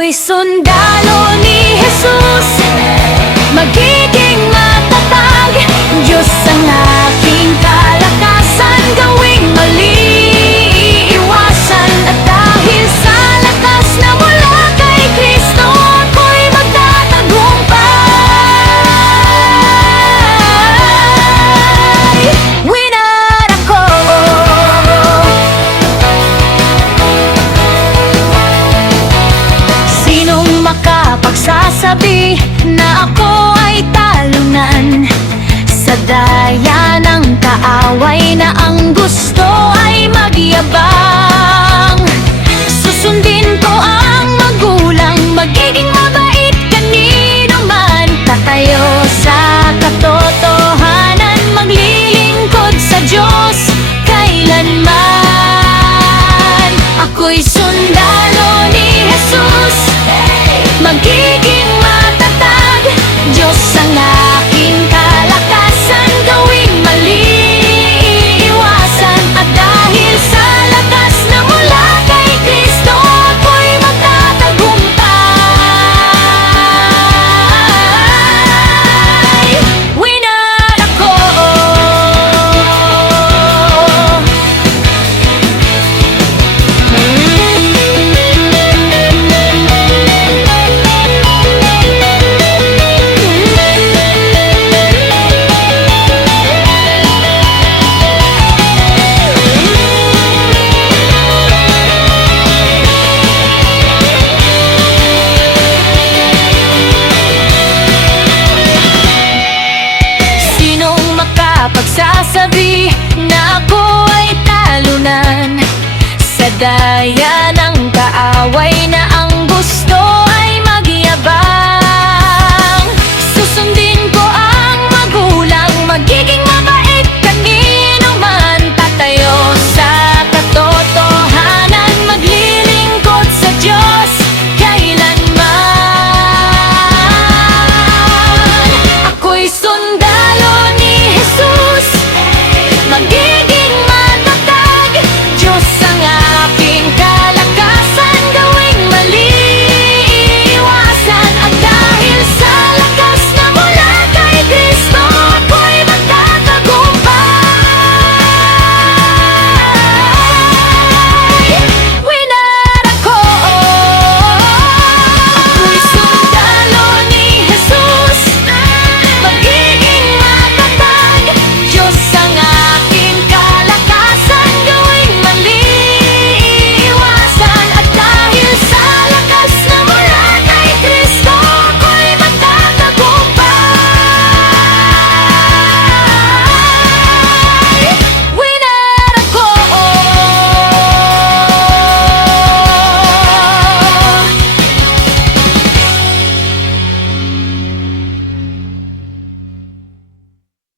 Ako'y sundalo ni Jesus, magiging matatag. Diyos ang aking kalakasan, gawing mali iiwasan. At dahil sa lakas na mula kay Kristo, ako'y magtatagumpay. Winner ako. Sinong makapagsasabi na ako ay talunan? Sa daya ng kaaway na ang gusto ay magyabang. Susundin ko ang magulang, magiging mabait kanino man. Tatayo sa katotohanan, maglilingkod sa Diyos kailanman. Ako'y sundalo ni Jesus, magiging matatag. Diyos ang aking kalakasan, gawing mali iiwasan. At dahil sa lakas na mula kay Kristo, ako'y magtatagumpay. Winner ako. Sinong makapagsasabi